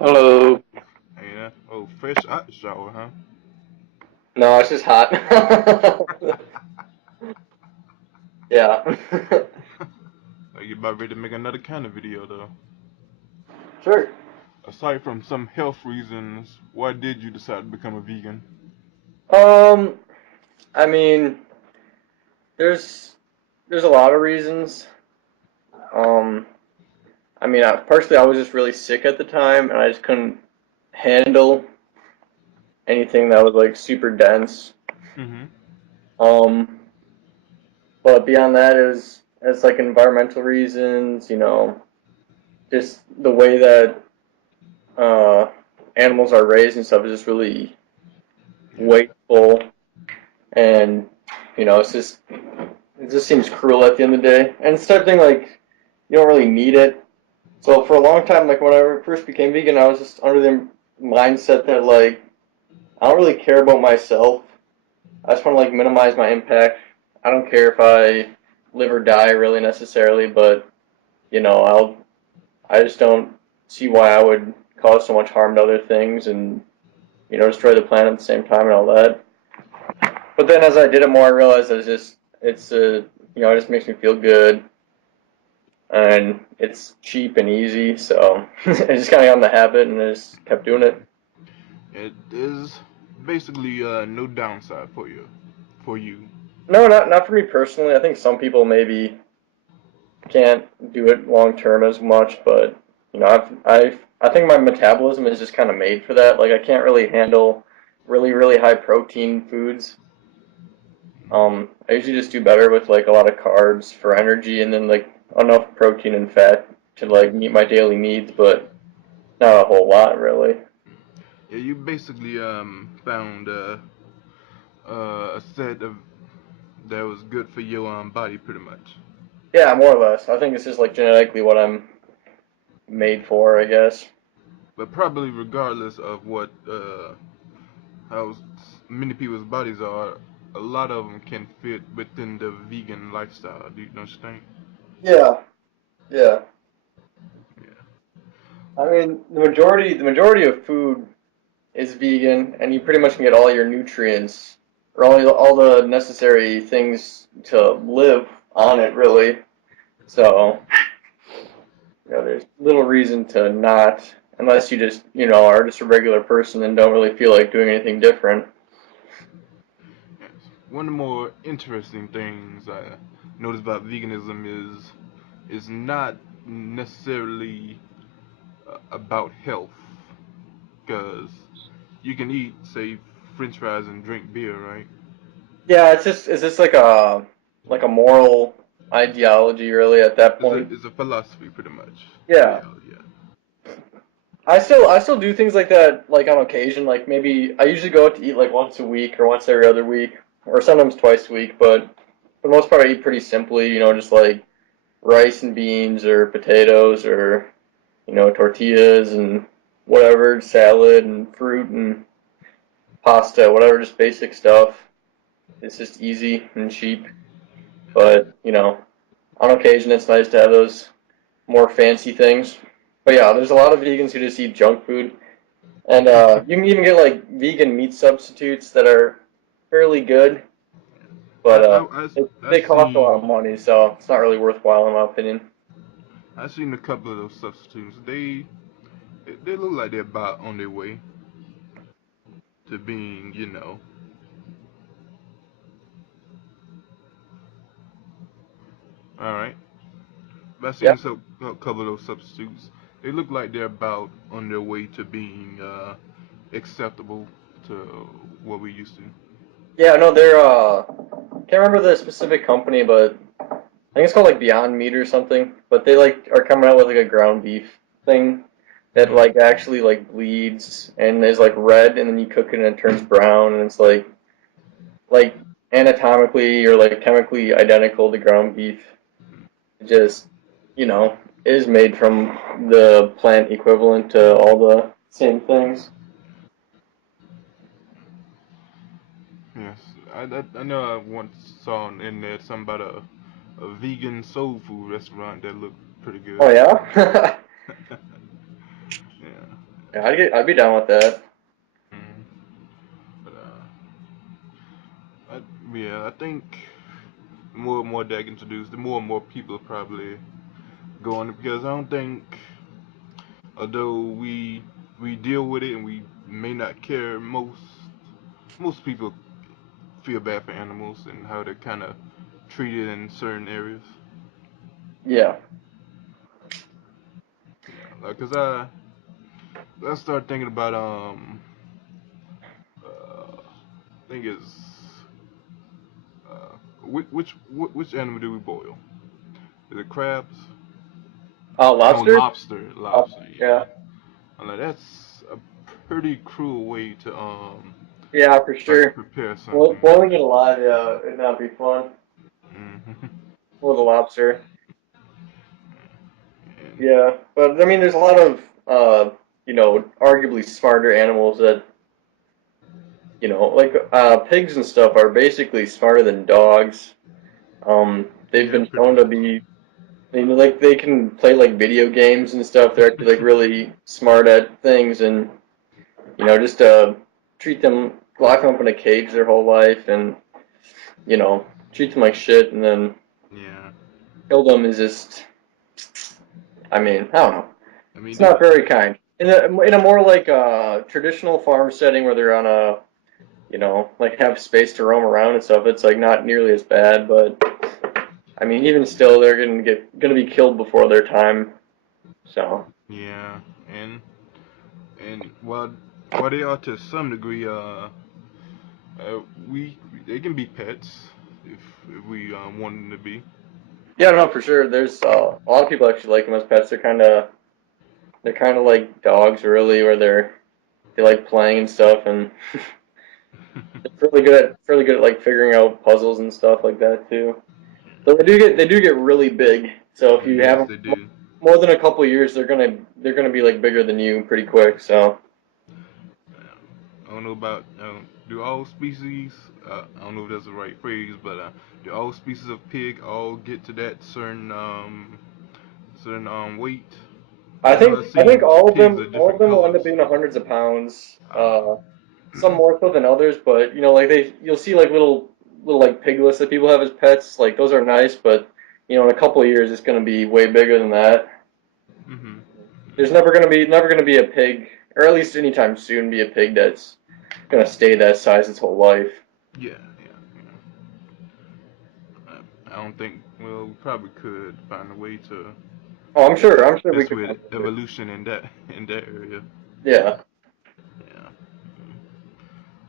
Hello. Yeah. Oh, fresh out the shower, huh? No, it's just hot. Yeah. Are you about ready to make another kind of video, though? Sure. Aside from some health reasons, why did you decide to become a vegan? Um, I mean, there's there's a lot of reasons. Um, personally, I was just really sick at the time, and I just couldn't handle anything that was like super dense. Mm-hmm. Um, but beyond that, it's like environmental reasons. Just the way that uh animals are raised and stuff is just really Yeah. wasteful, and it just seems cruel at the end of the day. And it's the type of thing like you don't really need it. So for a long time, like when I first became vegan, I was just under the mindset that like I don't really care about myself. I just want to like minimize my impact. I don't care if I live or die really necessarily, but I just don't see why I would cause so much harm to other things and destroy the planet at the same time and all that. But then as I did it more, I realized that it just makes me feel good and it's cheap and easy. So I just kind of got in the habit and I just kept doing it. It is basically no downside for you. For you. No, not for me personally. I think some people maybe can't do it long term as much, but I think my metabolism is just kind of made for that. Like I can't really handle really high protein foods. I usually just do better with like a lot of carbs for energy and then like enough protein and fat to like meet my daily needs, but not a whole lot really. Yeah, you basically found a set of that was good for your body, pretty much. Yeah, more or less. I think it's just like genetically what I'm made for, I guess. But probably regardless of what how many people's bodies are, a lot of them can fit within the vegan lifestyle. Do you understand? Yeah, yeah. Yeah. I mean, the majority of food is vegan, and you pretty much can get all your nutrients or all the necessary things to live on it, really. So, there's little reason to not, unless you just, are just a regular person and don't really feel like doing anything different. Yes. One of the more interesting things I noticed about veganism is not necessarily about health, because you can eat, say, French fries and drink beer, right? Yeah, it's just like a moral ideology, really, at that point. It's a philosophy, pretty much. Yeah. Yeah, yeah. I still do things like that like on occasion. Like maybe I usually go out to eat like once a week or once every other week or sometimes twice a week, but for the most part I eat pretty simply, just like rice and beans or potatoes or tortillas and whatever, salad and fruit and pasta, whatever, just basic stuff. It's just easy and cheap, but on occasion it's nice to have those more fancy things. But yeah, there's a lot of vegans who just eat junk food. And you can even get like vegan meat substitutes that are fairly good, I, but I, I, I they cost a lot of seen money, so it's not really worthwhile in my opinion. I seen a couple of those substitutes. They look like they're about on their way to being, all right. But I seen Yeah, a couple of those substitutes. They look like they're about on their way to being acceptable to what we used to. yeah, no, they're can't remember the specific company, but I think it's called like Beyond Meat or something. But they like are coming out with like a ground beef thing that Hmm. like actually like bleeds and is like red, and then you cook it and it turns brown, and it's like anatomically or like chemically identical to ground beef. Just is made from the plant equivalent to all the same things. Yes, I know I once saw on the internet something about a vegan soul food restaurant that looked pretty Oh good. yeah. Yeah. Yeah, I'd be down with that. Mm. But yeah, I think the more and more that get introduced, the more and more people probably go on it because I don't think, although we deal with it and we may not care, most people feel bad for animals and how they're kind of treated in certain areas. Yeah. Yeah, like cause I started thinking about I think it's which animal do we boil? Is it crabs? No, Lobster? lobster. Lobster. Lobster. Yeah. Yeah. I'm like that's a pretty cruel way to Yeah, for like sure. prepare Well, something. boiling it alive, yeah, it'd not be fun Hmm. for the lobster. And Yeah, but I mean, there's a lot of arguably smarter animals that like pigs and stuff are basically smarter than dogs. They've yeah, been pretty shown to much. be, like they can play like video games and stuff. They're actually like really smart at things, and just treat them, lock them up in a cage their whole life, and you know treat them like shit, and then Yeah. kill them is just, I mean, I don't know. I mean, It's not very kind. In a more like traditional farm setting where they're on a, like have space to roam around and stuff, it's like not nearly as bad. But I mean, even still, they're gonna be killed before their time. So yeah, and while they are to some degree, uh, we they can be pets if we want them to be. yeah, no, for sure. There's a lot of people actually like them as pets. They're kind of like dogs, really, where they like playing and stuff, and they're really good at like figuring out puzzles and stuff like that too. So they do get really big. So if you have Yes, them they do. more than a couple of years, they're gonna be like bigger than you pretty quick. So I don't know about do all species. I don't know if that's the right phrase, but do all species of pig all get to that certain weight? I I know think I've I think seen all of pigs them of all of different them will end up colors. being hundreds of pounds. Uh, Some more so than others, but like you'll see like little like piglets that people have as pets. Like those are nice, but in a couple of years it's gonna be way bigger than that. hmm. There's never gonna be a pig, or at least anytime soon, be a pig that's gonna stay that size its whole life. Yeah, yeah. I don't think. Well, we probably could find a way to Oh, I'm sure. mess I'm sure we mess could with find it. evolution in that area. Yeah. Yeah.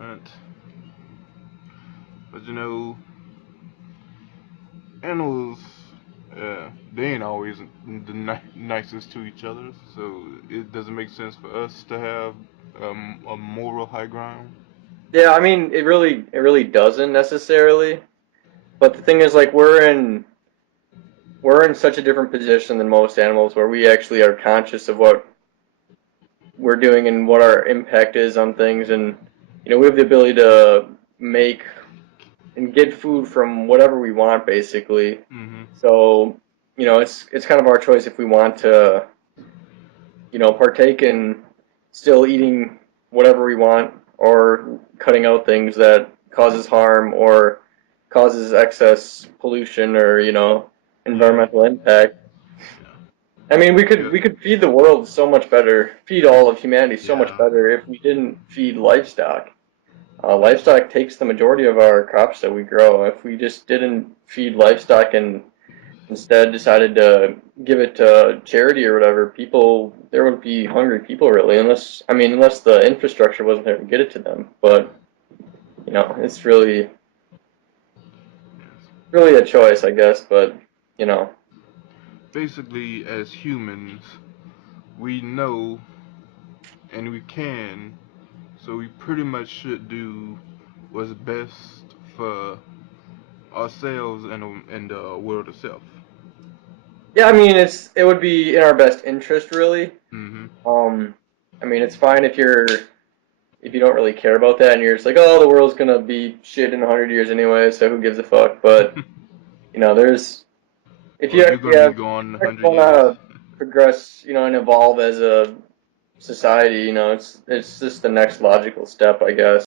And, but animals, they ain't always the nicest to each other. So it doesn't make sense for us to have a moral high ground. Yeah, I mean, it really doesn't necessarily. But the thing is, like, we're in such a different position than most animals, where we actually are conscious of what we're doing and what our impact is on things, and we have the ability to make and get food from whatever we want, basically. Hmm. So, it's kind of our choice if we want to, partake in still eating whatever we want, or cutting out things that causes harm or causes excess pollution, or Yeah. environmental impact. Yeah. I mean, we could Because we could feed the world so much better, feed all of humanity so much yeah. better if we didn't feed livestock. Livestock takes the majority of our crops that we grow. If we just didn't feed livestock and instead decided to give it to charity or whatever, there would be hungry people, really, unless the infrastructure wasn't there to get it to them. But it's really a choice, I guess. But you know, Basically, as humans, we know and we can, so we pretty much should do what's best for ourselves and the world itself. yeah, I mean, it would be in our best interest, really. Hmm. Um, I mean, it's fine if you don't really care about that and you're just like, oh, the world's gonna be shit in 100 years anyway, so who gives a fuck? But there's if Or you if you're actually gonna be have gone if 100 you want years. to progress, and evolve as a society. You know, it's just the next logical step, I guess.